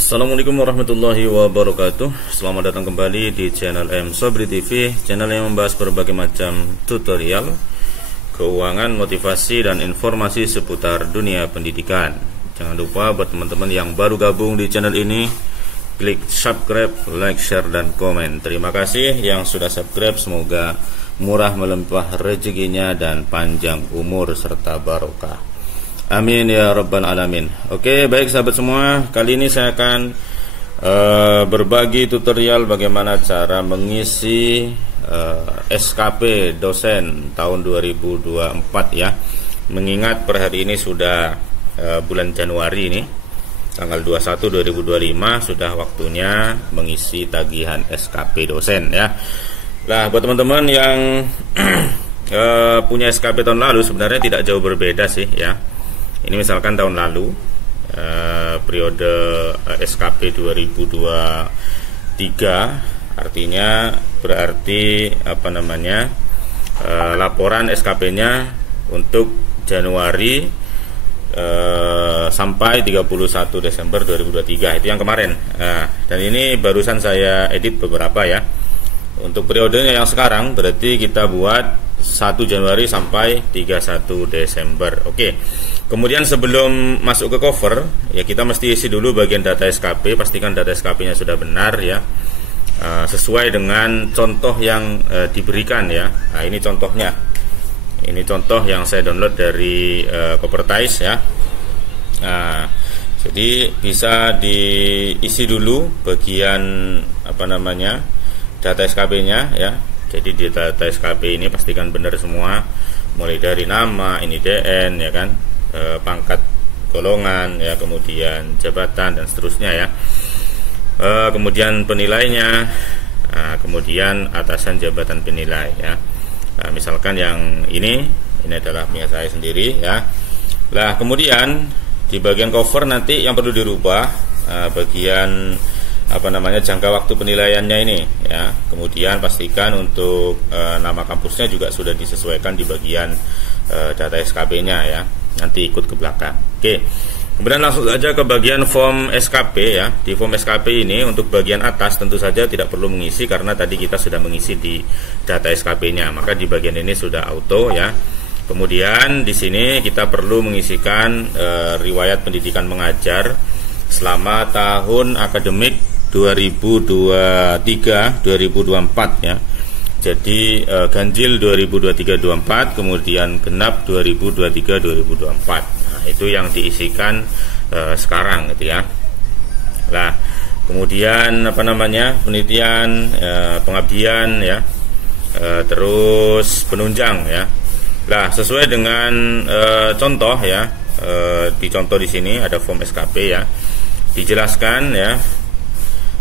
Assalamualaikum warahmatullahi wabarakatuh. Selamat datang kembali di channel M Sobri TV, channel yang membahas berbagai macam tutorial, keuangan, motivasi, dan informasi seputar dunia pendidikan. Jangan lupa buat teman-teman yang baru gabung di channel ini, klik subscribe, like, share, dan komen. Terima kasih yang sudah subscribe. Semoga murah melimpah rezekinya dan panjang umur serta barokah. Amin ya rabbal alamin. Oke, baik sahabat semua, kali ini saya akan berbagi tutorial bagaimana cara mengisi SKP dosen tahun 2024 ya. Mengingat per hari ini sudah bulan Januari ini, tanggal 21 2025 sudah waktunya mengisi tagihan SKP dosen ya. Nah, buat teman-teman yang punya SKP tahun lalu sebenarnya tidak jauh berbeda sih ya. Ini misalkan tahun lalu periode SKP 2023, artinya berarti laporan SKP-nya untuk Januari sampai 31 Desember 2023, itu yang kemarin. Dan ini barusan saya edit beberapa ya. Untuk periodenya yang sekarang berarti kita buat 1 Januari sampai 31 Desember. Oke. Kemudian sebelum masuk ke cover, ya kita mesti isi dulu bagian data SKP, pastikan data SKP-nya sudah benar ya. Sesuai dengan contoh yang diberikan ya. Nah, ini contohnya. Ini contoh yang saya download dari Covertise ya. Jadi bisa diisi dulu bagian data SKP-nya ya. Jadi di data SKP ini pastikan benar semua, mulai dari nama, ini DN ya kan, pangkat, golongan ya, kemudian jabatan dan seterusnya ya. Kemudian penilainya, kemudian atasan jabatan penilai ya. Misalkan yang ini adalah punya saya sendiri ya. Nah, kemudian di bagian cover nanti yang perlu dirubah bagian jangka waktu penilaiannya ini ya. Kemudian pastikan untuk nama kampusnya juga sudah disesuaikan di bagian data SKP-nya ya. Nanti ikut ke belakang. Oke. Kemudian langsung saja ke bagian form SKP ya. Di form SKP ini untuk bagian atas tentu saja tidak perlu mengisi karena tadi kita sudah mengisi di data SKP-nya. Maka di bagian ini sudah auto ya. Kemudian di sini kita perlu mengisikan riwayat pendidikan mengajar selama tahun akademik 2023-2024 ya. Jadi ganjil 2023-24, kemudian genap 2023-2024. Nah, itu yang diisikan sekarang gitu ya. Nah, kemudian penelitian, pengabdian ya. Terus penunjang ya. Nah, sesuai dengan contoh ya. Di contoh di sini ada form SKP ya. Dijelaskan ya.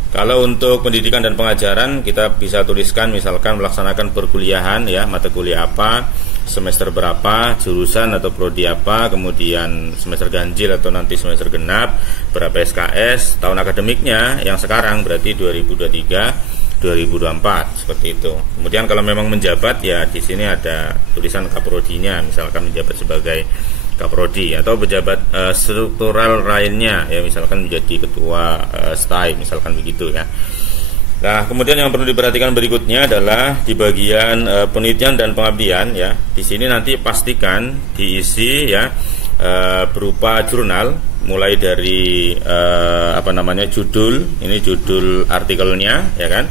Kalau untuk pendidikan dan pengajaran kita bisa tuliskan misalkan melaksanakan perkuliahan ya, mata kuliah apa, semester berapa, jurusan atau prodi apa, kemudian semester ganjil atau nanti semester genap, berapa SKS, tahun akademiknya yang sekarang berarti 2023-2024 seperti itu. Kemudian kalau memang menjabat ya di sini ada tulisan kaprodinya, misalkan menjabat sebagai Kaprodi atau pejabat struktural lainnya ya, misalkan menjadi ketua STAI misalkan begitu ya. Nah, kemudian yang perlu diperhatikan berikutnya adalah di bagian penelitian dan pengabdian ya. Di sini nanti pastikan diisi ya berupa jurnal, mulai dari judul, ini judul artikelnya ya kan.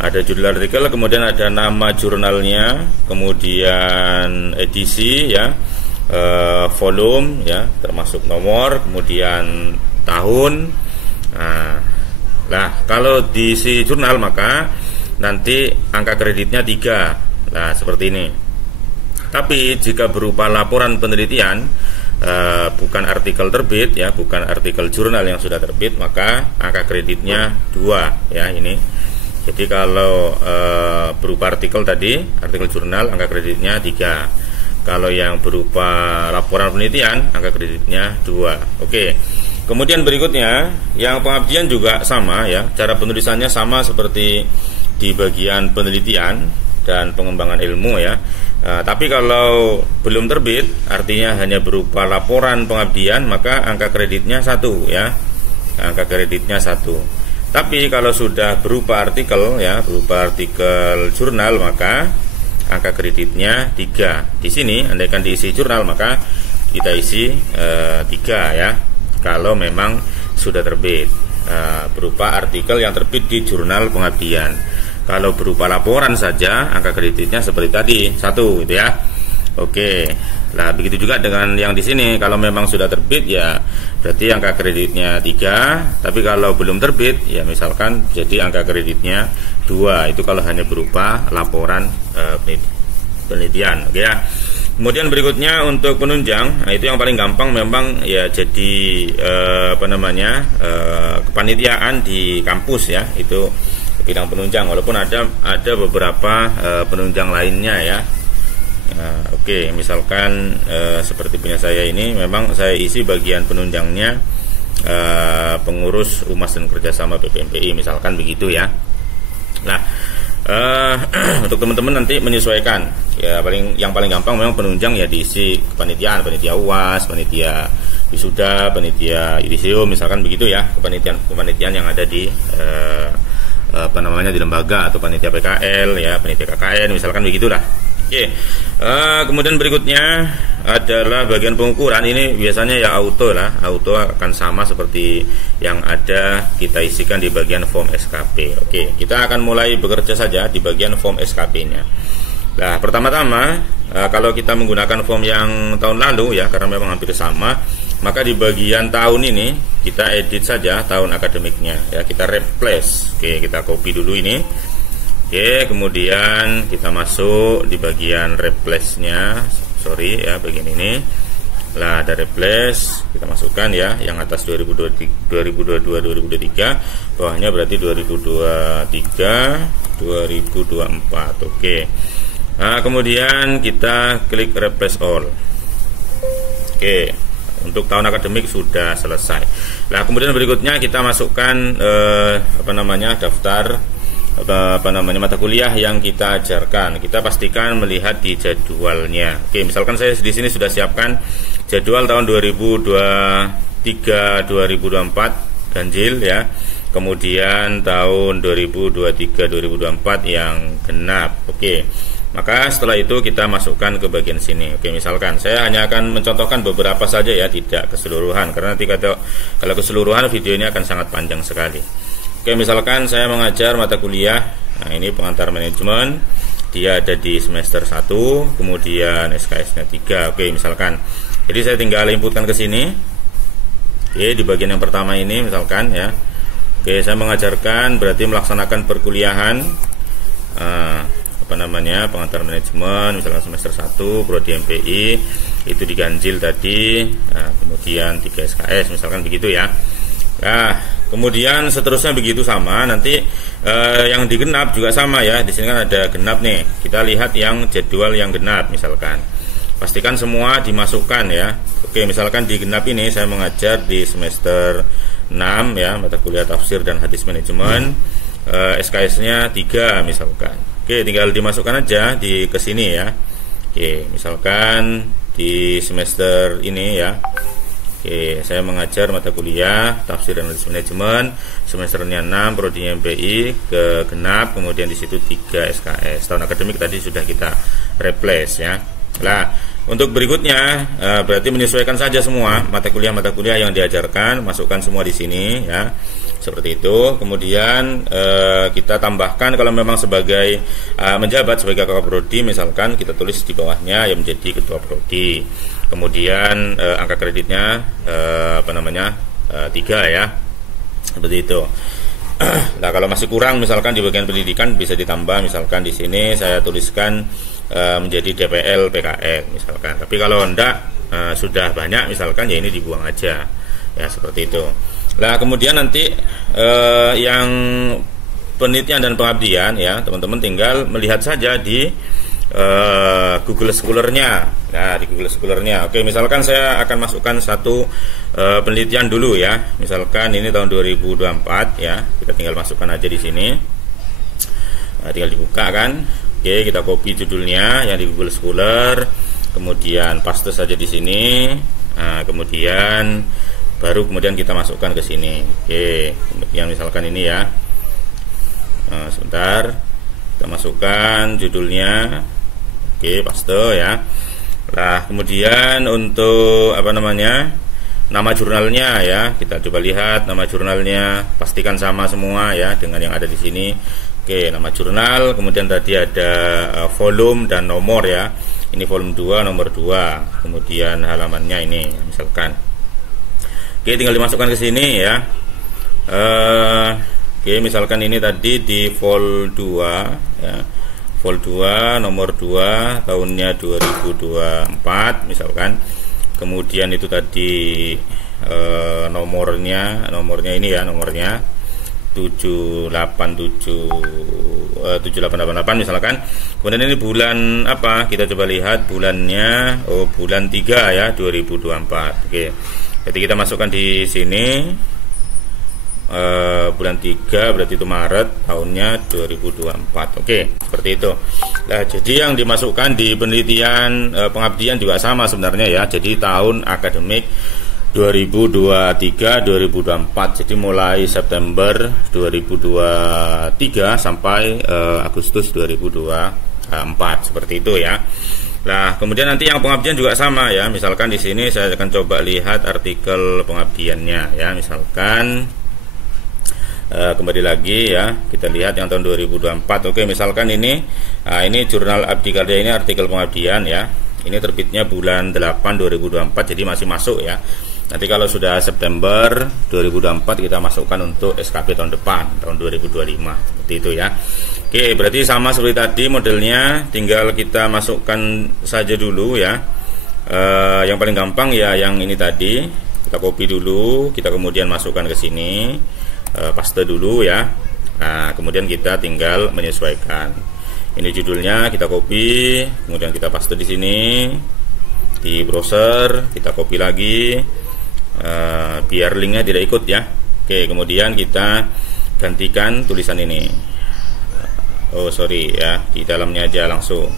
Ada judul artikel, kemudian ada nama jurnalnya, kemudian edisi ya. Volume ya, termasuk nomor, kemudian tahun. Nah, kalau diisi jurnal maka nanti angka kreditnya 3. Nah, seperti ini. Tapi jika berupa laporan penelitian, bukan artikel terbit ya, bukan artikel jurnal yang sudah terbit, maka angka kreditnya 2 ya ini. Jadi kalau berupa artikel tadi, artikel jurnal, angka kreditnya 3. Kalau yang berupa laporan penelitian, angka kreditnya 2. Oke. Kemudian berikutnya, yang pengabdian juga sama ya. Cara penulisannya sama seperti di bagian penelitian dan pengembangan ilmu ya. Tapi kalau belum terbit, artinya hanya berupa laporan pengabdian, maka angka kreditnya 1 ya. angka kreditnya 1. Tapi kalau sudah berupa artikel ya, berupa artikel jurnal, maka angka kreditnya 3. Di sini andaikan diisi jurnal maka kita isi 3 ya. Kalau memang sudah terbit berupa artikel yang terbit di jurnal pengabdian. Kalau berupa laporan saja angka kreditnya seperti tadi 1 gitu ya. Oke. Nah, begitu juga dengan yang di sini. Kalau memang sudah terbit ya berarti angka kreditnya 3, tapi kalau belum terbit ya misalkan jadi angka kreditnya 2. Itu kalau hanya berupa laporan penelitian. Oke ya. Kemudian berikutnya untuk penunjang, nah itu yang paling gampang memang ya jadi kepanitiaan di kampus ya, itu bidang penunjang, walaupun ada beberapa penunjang lainnya ya. Oke, misalkan seperti punya saya ini memang saya isi bagian penunjangnya pengurus Humas dan Kerjasama PPMPI misalkan begitu ya. Nah, untuk teman-teman nanti menyesuaikan ya, yang paling gampang memang penunjang ya diisi kepanitiaan, panitia UAS, panitia wisuda, panitia yudisium misalkan begitu ya, kepanitiaan yang ada di di lembaga atau panitia PKL ya, panitia KKN misalkan begitulah. Oke. Kemudian berikutnya adalah bagian pengukuran. Ini biasanya ya auto akan sama seperti yang ada kita isikan di bagian form SKP. Oke, kita akan mulai bekerja saja di bagian form SKP-nya. Nah, pertama-tama kalau kita menggunakan form yang tahun lalu ya, karena memang hampir sama, maka di bagian tahun ini kita edit saja tahun akademiknya ya, kita replace. Oke, kita copy dulu ini. Oke, kemudian kita masuk di bagian replace-nya, bagian ini. Lah, ada replace, kita masukkan ya, yang atas 2022-2023, bawahnya berarti 2023-2024. Oke. Nah, kemudian kita klik replace all. Oke, untuk tahun akademik sudah selesai. Nah, kemudian berikutnya kita masukkan daftar mata kuliah yang kita ajarkan. Kita pastikan melihat di jadwalnya. Oke, misalkan saya di sini sudah siapkan jadwal tahun 2023-2024 ganjil ya. Kemudian tahun 2023-2024 yang genap. Oke. Maka setelah itu kita masukkan ke bagian sini. Oke, misalkan saya hanya akan mencontohkan beberapa saja ya, tidak keseluruhan, karena nanti kalau keseluruhan video ini akan sangat panjang sekali. Oke, misalkan saya mengajar mata kuliah, nah ini pengantar manajemen, dia ada di semester 1, kemudian SKS-nya 3. Oke, misalkan. Jadi saya tinggal inputkan ke sini. Oke, di bagian yang pertama ini misalkan ya. Oke, saya mengajarkan berarti melaksanakan perkuliahan pengantar manajemen misalkan semester 1 prodi MPI itu diganjil tadi, nah, kemudian 3 SKS misalkan begitu ya. Nah, kemudian seterusnya begitu sama. Nanti yang digenap juga sama ya. Di sini kan ada genap nih. Kita lihat yang jadwal yang genap misalkan. Pastikan semua dimasukkan ya. Oke, misalkan di genap ini saya mengajar di semester 6 ya, mata kuliah tafsir dan hadis manajemen. SKS-nya 3 misalkan. Oke, tinggal dimasukkan aja di kesini ya. Oke, misalkan di semester ini ya. Oke, saya mengajar mata kuliah tafsir dan hadis manajemen, semesternya 6 prodi MPI ke genap, kemudian di situ 3 SKS. Tahun akademik tadi sudah kita replace ya. Nah, untuk berikutnya berarti menyesuaikan saja semua mata kuliah yang diajarkan, masukkan semua di sini ya. Seperti itu. Kemudian kita tambahkan kalau memang sebagai menjabat sebagai kakak prodi, misalkan kita tulis di bawahnya yang menjadi ketua prodi. Kemudian angka kreditnya 3 ya. Seperti itu. Nah, kalau masih kurang misalkan di bagian pendidikan bisa ditambah, misalkan di sini saya tuliskan menjadi DPL PKL misalkan. Tapi kalau enggak sudah banyak misalkan ya ini dibuang aja. Ya, seperti itu. Nah, kemudian nanti yang penelitian dan pengabdian ya, teman-teman tinggal melihat saja di Google Scholar-nya. Nah, di Google Scholar-nya. Oke, misalkan saya akan masukkan satu penelitian dulu ya. Misalkan ini tahun 2024 ya. Kita tinggal masukkan aja di sini. Nah, tinggal dibuka kan. Oke, kita copy judulnya yang di Google Scholar. Kemudian paste saja di sini. Nah, kemudian baru kemudian kita masukkan ke sini. Oke, kemudian misalkan ini ya. Nah, sebentar, kita masukkan judulnya. Oke, paste ya. Nah, kemudian untuk nama jurnalnya ya, kita coba lihat nama jurnalnya, pastikan sama semua ya dengan yang ada di sini. Oke, nama jurnal, kemudian tadi ada volume dan nomor ya. Ini volume 2, nomor 2. Kemudian halamannya ini misalkan. Oke, tinggal dimasukkan ke sini ya. Oke, misalkan ini tadi di vol 2 ya. Vol 2, nomor 2, tahunnya 2024 misalkan. Kemudian itu tadi nomornya ini ya, nomornya 7888 misalkan. Kemudian ini bulan apa? Kita coba lihat bulannya. Oh, bulan 3 ya, 2024. Oke. Jadi kita masukkan di sini bulan 3 berarti itu Maret, tahunnya 2024. Oke, seperti itu. Nah, jadi yang dimasukkan di penelitian pengabdian juga sama sebenarnya ya. Jadi tahun akademik 2023-2024. Jadi mulai September 2023 sampai Agustus 2024, seperti itu ya. Nah, kemudian nanti yang pengabdian juga sama ya. Misalkan di sini saya akan coba lihat artikel pengabdiannya ya. Misalkan kembali lagi ya, kita lihat yang tahun 2024. Oke, misalkan ini jurnal Abdi Karya, ini artikel pengabdian ya. Ini terbitnya bulan 8 2024, jadi masih masuk ya. Nanti kalau sudah September 2024 kita masukkan untuk SKP tahun depan, tahun 2025, seperti itu ya. Oke, berarti sama seperti tadi modelnya, tinggal kita masukkan saja dulu ya. Yang paling gampang ya yang ini tadi, kita copy dulu, kita kemudian masukkan ke sini. Paste dulu ya. Nah, kemudian kita tinggal menyesuaikan. Ini judulnya kita copy, kemudian kita paste di sini di browser, kita copy lagi biar linknya tidak ikut ya. Oke, kemudian kita gantikan tulisan ini. Oh sorry ya, di dalamnya aja langsung.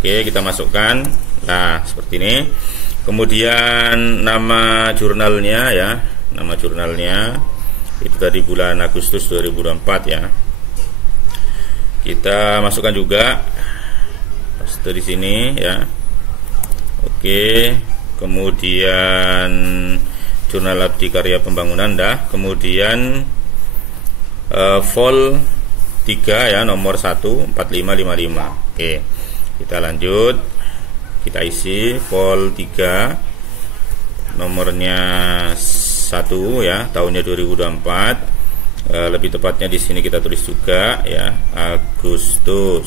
Oke, kita masukkan. Nah, seperti ini. Kemudian nama jurnalnya ya, nama jurnalnya itu tadi bulan Agustus 2024 ya. Kita masukkan juga paste di sini ya. Oke, kemudian jurnal Abdi Karya Pembangunan dah. Kemudian vol 3 ya, nomor 1 4555. Oke, kita lanjut. Kita isi vol 3, nomornya 1 ya, tahunnya 2024. Lebih tepatnya di sini kita tulis juga ya, Agustus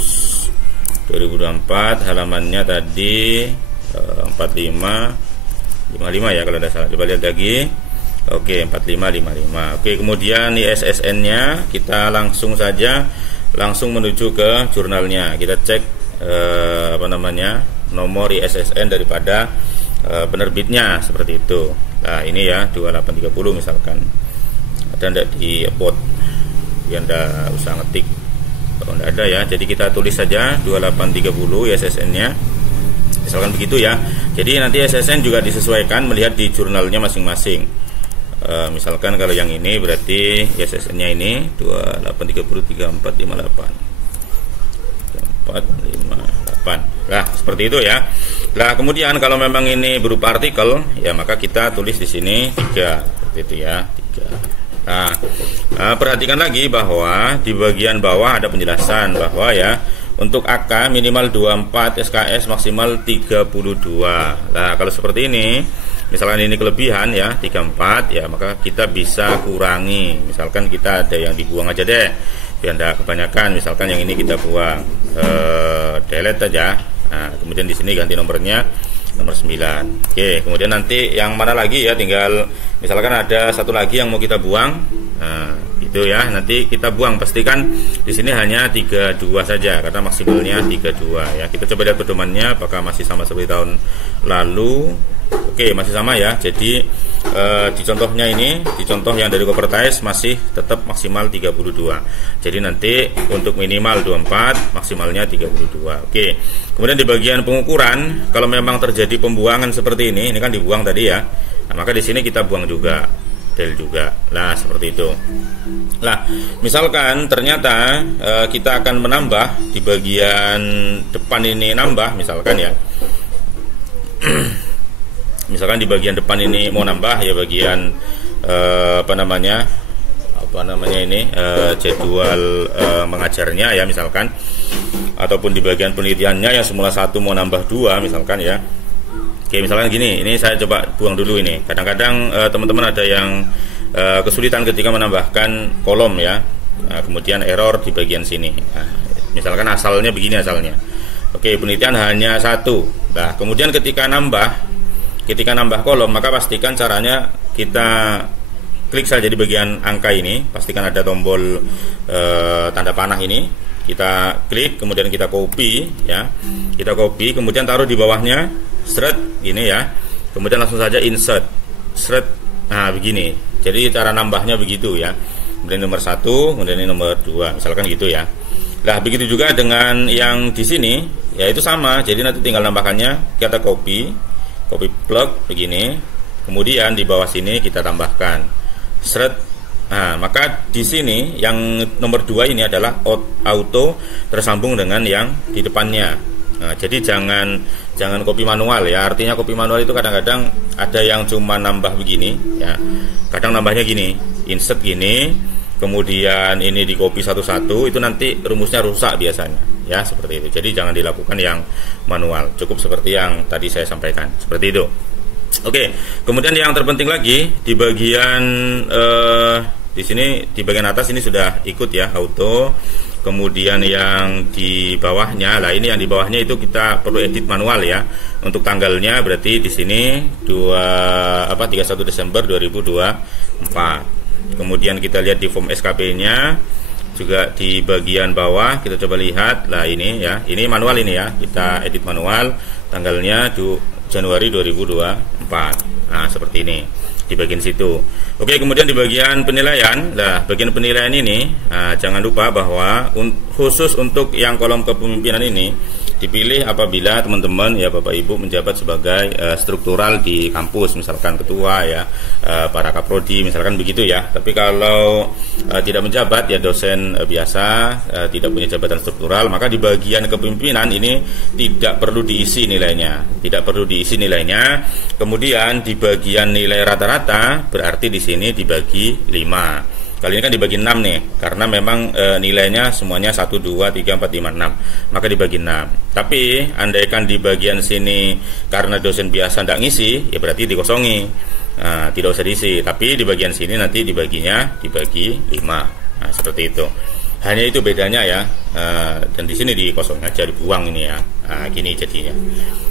2024. Halamannya tadi 4555 ya kalau tidak salah. Coba lihat lagi. Oke, 4555. Oke, kemudian ISSN-nya kita langsung menuju ke jurnalnya. Kita cek nomor ISSN daripada penerbitnya, seperti itu. Nah, ini ya 2830 misalkan. Ada enggak di upload? Ya enggak usah ngetik kalau enggak ada ya. Jadi kita tulis saja 2830 ISSN-nya. Misalkan begitu ya. Jadi nanti ISSN juga disesuaikan melihat di jurnalnya masing-masing. Misalkan kalau yang ini berarti ISSN-nya ini 28303458. 3458. Nah, seperti itu ya. Nah, kemudian kalau memang ini berupa artikel, ya maka kita tulis di sini 3, seperti itu ya, 3. Nah, perhatikan lagi bahwa di bagian bawah ada penjelasan bahwa ya untuk AK minimal 24, SKS maksimal 32. Nah, kalau seperti ini, misalkan ini kelebihan ya 34, ya maka kita bisa kurangi. Misalkan kita ada yang dibuang aja deh, biar tidak kebanyakan. Misalkan yang ini kita buang, delete aja. Nah, kemudian di sini ganti nomornya nomor 9. Oke, kemudian nanti yang mana lagi ya, tinggal misalkan ada satu lagi yang mau kita buang. Nah, itu ya, nanti kita buang. Pastikan di sini hanya 32 saja karena maksimalnya 32 ya. Kita coba lihat pedomannya apakah masih sama seperti tahun lalu. Oke, masih sama ya. Jadi di contohnya ini, di contoh yang dari Kopertais masih tetap maksimal 32. Jadi nanti untuk minimal 24, maksimalnya 32. Oke. Kemudian di bagian pengukuran, kalau memang terjadi pembuangan seperti ini kan dibuang tadi ya. Nah, maka di sini kita buang juga del juga. Nah, seperti itu. Nah, misalkan ternyata kita akan menambah di bagian depan ini, nambah misalkan ya. Misalkan di bagian depan ini mau nambah ya, bagian apa namanya ini jadwal mengajarnya ya misalkan, ataupun di bagian penelitiannya yang semula 1 mau nambah 2 misalkan ya. Oke, misalkan gini, ini saya coba buang dulu ini. Kadang-kadang teman-teman ada yang kesulitan ketika menambahkan kolom ya. Nah, kemudian error di bagian sini. Nah, misalkan asalnya begini asalnya. Oke, penelitian hanya 1. Nah, kemudian ketika nambah kolom, maka pastikan caranya kita klik saja di bagian angka ini. Pastikan ada tombol tanda panah ini. Kita klik, kemudian kita copy ya. Kita copy, kemudian taruh di bawahnya. Seret gini ya, kemudian langsung saja insert seret. Nah begini, jadi cara nambahnya begitu ya. Kemudian nomor 1, kemudian ini nomor 2 misalkan gitu ya. Nah begitu juga dengan yang di sini ya, itu sama. Jadi nanti tinggal nambahkannya, kita copy plug begini, kemudian di bawah sini kita tambahkan seret. Nah maka di sini yang nomor 2 ini adalah auto tersambung dengan yang di depannya. Nah, jadi jangan copy manual ya. Artinya copy manual itu kadang-kadang ada yang cuma nambah begini ya. Kadang nambahnya gini, insert gini, kemudian ini di copy satu-satu, itu nanti rumusnya rusak biasanya ya, seperti itu. Jadi jangan dilakukan yang manual, cukup seperti yang tadi saya sampaikan, seperti itu. Oke, kemudian yang terpenting lagi di bagian di sini, di bagian atas ini sudah ikut ya, auto. Kemudian yang di bawahnya, lah ini yang di bawahnya itu kita perlu edit manual ya. Untuk tanggalnya berarti di sini 31 Desember 2024. Kemudian kita lihat di form SKP-nya juga di bagian bawah, kita coba lihat. Lah ini ya, ini manual ini ya. Kita edit manual, tanggalnya Januari 2024. Nah, seperti ini di bagian situ. Oke, kemudian di bagian penilaian. Nah, bagian penilaian ini jangan lupa bahwa khusus untuk yang kolom kepemimpinan ini dipilih apabila teman-teman ya Bapak Ibu menjabat sebagai struktural di kampus, misalkan ketua ya, para kaprodi misalkan begitu ya. Tapi kalau tidak menjabat ya, dosen biasa, tidak punya jabatan struktural, maka di bagian kepemimpinan ini tidak perlu diisi nilainya. Kemudian di bagian nilai rata-rata berarti di sini dibagi 5. Kali ini kan dibagi 6 nih, karena memang nilainya semuanya 1, 2, 3, 4, 5, 6. Maka dibagi 6. Tapi andaikan di bagian sini karena dosen biasa tidak ngisi, ya berarti dikosongi. Tidak usah diisi. Tapi di bagian sini nanti dibagi 5. Nah, seperti itu. Hanya itu bedanya ya. Dan di sini dikosong aja, dibuang ini ya. Gini jadinya.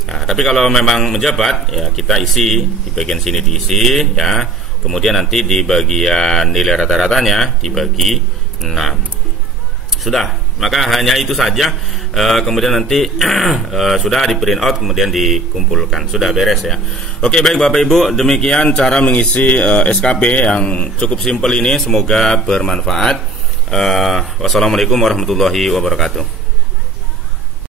Nah, tapi kalau memang menjabat ya kita isi, di bagian sini diisi ya. Kemudian nanti di bagian nilai rata-ratanya dibagi 6. Sudah, maka hanya itu saja. Kemudian nanti sudah di print out, kemudian dikumpulkan. Sudah beres ya. Oke, baik Bapak Ibu, demikian cara mengisi SKP yang cukup simpel ini. Semoga bermanfaat. Wassalamualaikum warahmatullahi wabarakatuh.